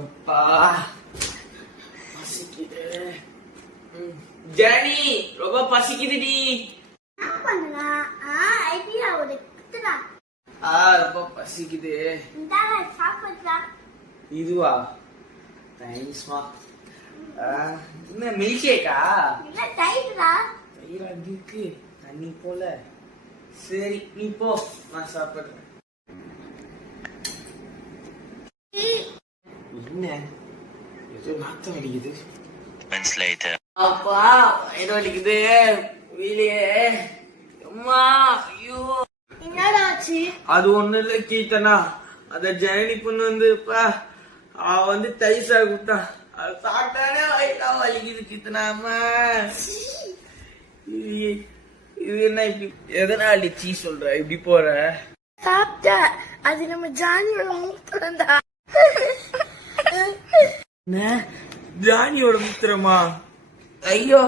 அப்பா பசிக்குது. ஜனனி ரொம்ப பசிக்குதுடி. ரொம்ப பசிக்குது. இதுவா? தேங்க்ஸ்மா. என்ன மில்க் ஷேக்கா? தயிரா இருக்கு தண்ணி போல. சரி நீ போ, நான் சாப்பிடுறேன். என்ன ஏதோ நாத்தம் அடிக்குது. அப்பா வயிறு வலிக்குது. வெளியே அம்மா. ஐயோ அது ஒண்ணு இல்ல கீர்த்தனா, அத ஜனனி பொண்ணு வந்துப்பா அவ வந்து தயிர் சார் கொடுத்தா, அது சாப்பிட்டானே வயிறுலாம் வலிக்குது கீர்த்தனா. அம்மா இது என்ன இப்படி? எதனால சீ சொல்ற இப்படி போற? சாப்பிட்ட அது நம்ம ஜானியோட மூத்தம் தான். ஜானியோட மூத்திரமா? ஐயோ